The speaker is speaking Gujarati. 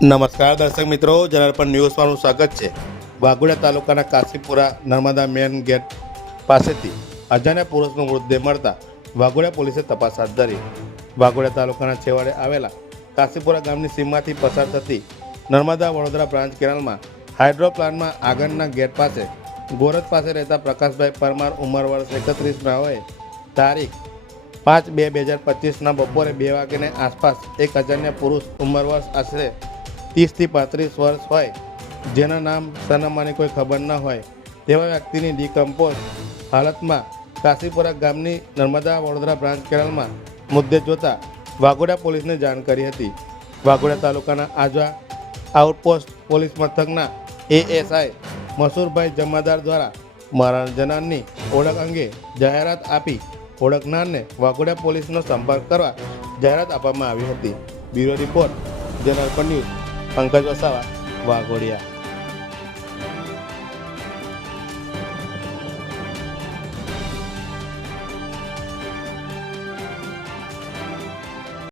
નમસ્કાર દર્શક મિત્રો, જનાર્પણ ન્યૂઝમાં સ્વાગત છે. વાઘોડિયા તાલુકાના કાશીપુરા નર્મદા મેન ગેટ પાસેથી અજાણ્યા પુરુષનો મૃતદેહ મળતા વાઘોડિયા પોલીસે તપાસ હાથ ધરી. વાઘોડા તાલુકાના છેવાડે આવેલા કાશીપુરા ગામની સીમમાંથી પસાર થતી નર્મદા વડોદરા બ્રાન્ચ કેનાલમાં હાઇડ્રો પ્લાન્ટમાં આગળના ગેટ પાસે ગોરજ પાસે રહેતા પ્રકાશભાઈ પરમાર, ઉંમર વર્ષ એકત્રીસના હોય, તારીખ પાંચ બે બે હજાર પચીસના બપોરે બે વાગ્યાની આસપાસ એક અજાણ્યા પુરુષ, ઉંમર વર્ષ આશરે ત્રીસથી પાંત્રીસ વર્ષ હોય, જેના નામ સરનામાની કોઈ ખબર ન હોય, તેવા વ્યક્તિની ડીકમ્પોઝ હાલતમાં કાશીપુરા ગામની નર્મદા વડોદરા બ્રાન્ચ કેનાલમાં મુદ્દે જોતા વાઘોડા પોલીસને જાણ કરી હતી. વાઘોડા તાલુકાના આજવા આઉટપોસ્ટ પોલીસ મથકના એએસઆઈ મસૂરભાઈ જમાદાર દ્વારા જનારની ઓળખ અંગે જાહેરાત આપી ઓળખનારને વાઘોડા પોલીસનો સંપર્ક કરવા જાહેરાત આપવામાં આવી હતી. Bureau report, general news. Pankaj Vasava Waghodia.